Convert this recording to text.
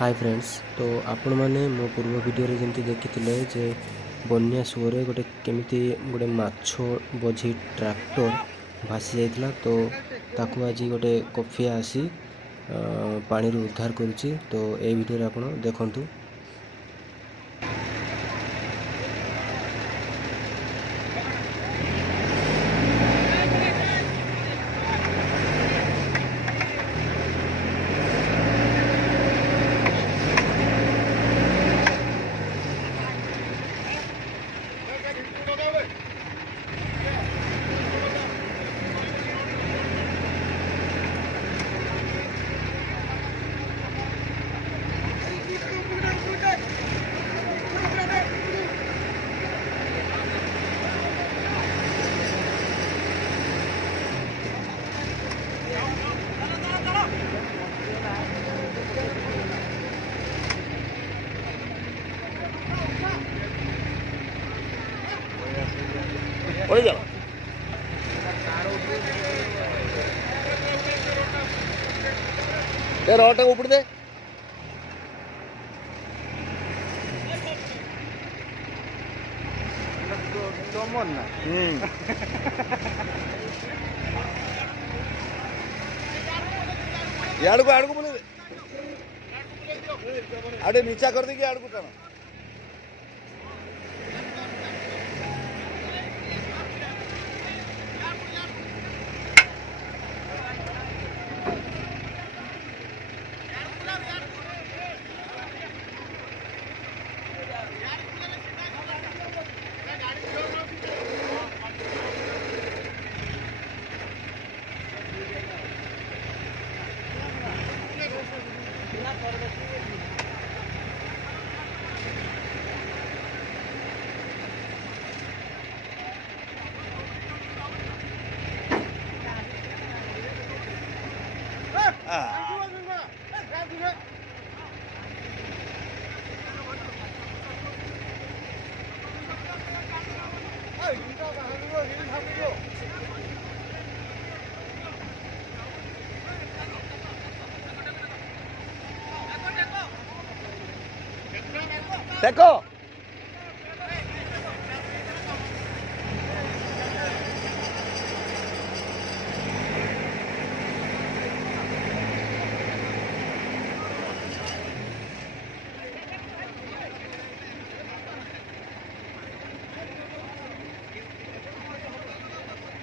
Hi friends, तो आपण मैंने मो पूर्व वीडियो रे जंती देखिथिले जे बन्या सुरे गोटे केमिति गोटे माछो बोझी ट्रैक्टर भासी जाइतला। तो ताकू आज गोटे कफिया आसी पानी रू उद्धार करुची। तो ए वीडियो रे आपण देखंतु। पड़े जा रोटे ऊपर दे आड़को बोले आड़े नीचा कर देगी आड़को टाना देखो